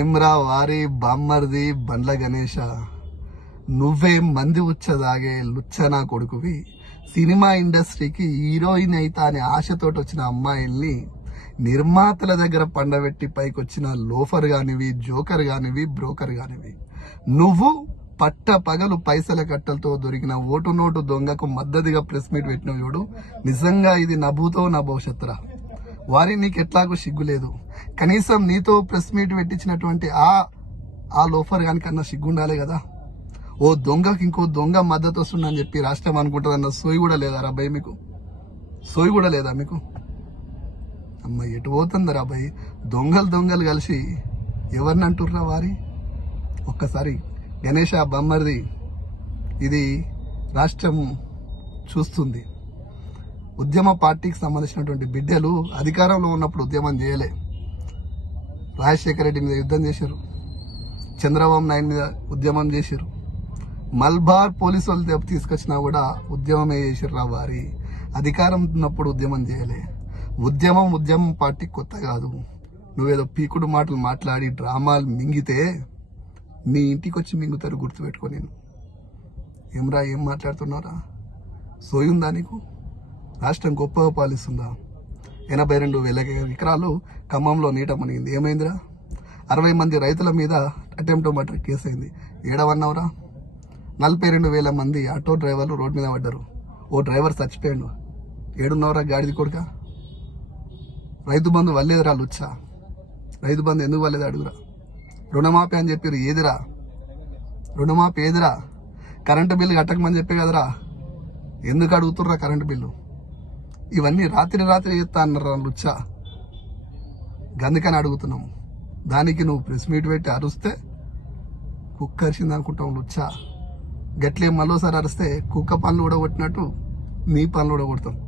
ఏమ్రా వారి బామ్మర్ది బండ్ల గణేష. నువ్వే మంది ఉచ్చదాగే లుచ్చనా కొడుకువి. సినిమా ఇండస్ట్రీకి హీరోయిన్ అయితా అనే ఆశతోటి వచ్చిన అమ్మాయిల్ని నిర్మాతల దగ్గర పండబెట్టి పైకొచ్చిన లోఫర్ గానివి జోకర్ గానివి బ్రోకర్ గానివి. నువ్వు పట్ట పగలు పైసల కట్టలతో దొరికిన ఓటు నోటు దొంగకు మద్దతుగా ప్రెస్ మీట్ పెట్టిన చూడు. నిజంగా ఇది నభూతో నా భవిష్యత్తురా. వారి నీకు ఎట్లాగో సిగ్గు లేదు కనీసం నీతో ప్రెస్ మీట్ పెట్టించినటువంటి ఆ ఆ లోఫర్ కానీ కన్నా సిగ్గు ఉండాలి కదా. ఓ దొంగకి ఇంకో దొంగ మద్దతు వస్తుందని చెప్పి రాష్ట్రం అనుకుంటుందన్న సోయి కూడా లేదా అబ్బాయి మీకు? సోయి కూడా లేదా మీకు? అమ్మ ఎటు పోతుంది రాబాయి దొంగలు దొంగలు కలిసి ఎవరిని అంటుర్రా వారి? ఒక్కసారి గణేష బొమ్మరిది ఇది రాష్ట్రం చూస్తుంది. ఉద్యమ పార్టీకి సంబంధించినటువంటి బిడ్డలు అధికారంలో ఉన్నప్పుడు ఉద్యమం చేయలే. రాజశేఖర రెడ్డి మీద యుద్ధం చేశారు. చంద్రబాబు నాయుడు మీద ఉద్యమం చేశారు. మల్బార్ పోలీసు వాళ్ళు దెబ్బ తీసుకొచ్చినా కూడా ఉద్యమమే చేశారు రా వారి అధికారం ఉన్నప్పుడు ఉద్యమం చేయలే. ఉద్యమం ఉద్యమం పార్టీ కొత్త కాదు. నువ్వేదో పీకుడు మాటలు మాట్లాడి డ్రామాలు మింగితే నీ ఇంటికి వచ్చి మింగుతారు గుర్తుపెట్టుకో నేను. ఏమ్రా ఏం మాట్లాడుతున్నారా సోయుందా నీకు? రాష్ట్రం గొప్పగా పాలిస్తుందా? ఎనభై రెండు వేల ఎకరాలు ఖమ్మంలో నీట మునిగింది. ఏమైందిరా? అరవై మంది రైతుల మీద అటెంప్ట్ మర్డర్ కేసు అయింది ఏడవన్నవరా? నలభై రెండు వేల మంది ఆటో డ్రైవర్లు రోడ్డు మీద పడ్డారు. ఓ డ్రైవర్ చచ్చిపోయాడు. ఏడున్నవరా గాడిది కొడుక? రైతు బంధు వల్లేదురా లుచ్చా. రైతు బంధు ఎందుకు వల్లేదు అడుగురా. రుణమాఫీ అని చెప్పారు. ఏదిరా? రుణమాఫీ ఏదిరా? కరెంటు బిల్లు కట్టకమని చెప్పే కదరా. ఎందుకు అడుగుతుర్రా కరెంటు బిల్లు? ఇవన్నీ రాత్రి రాత్రి చేస్తా అన్నారు లుచ్చా గందుకని అడుగుతున్నాము. దానికి నువ్వు ప్రెస్ మీట్ పెట్టి అరుస్తే కుక్క అరిసింది అనుకుంటాం లుచ్చా గట్లే మరోసారి అరిస్తే కుక్క పనులు కూడా కొట్టినట్టు మీ పనులు కూడా కొడతాం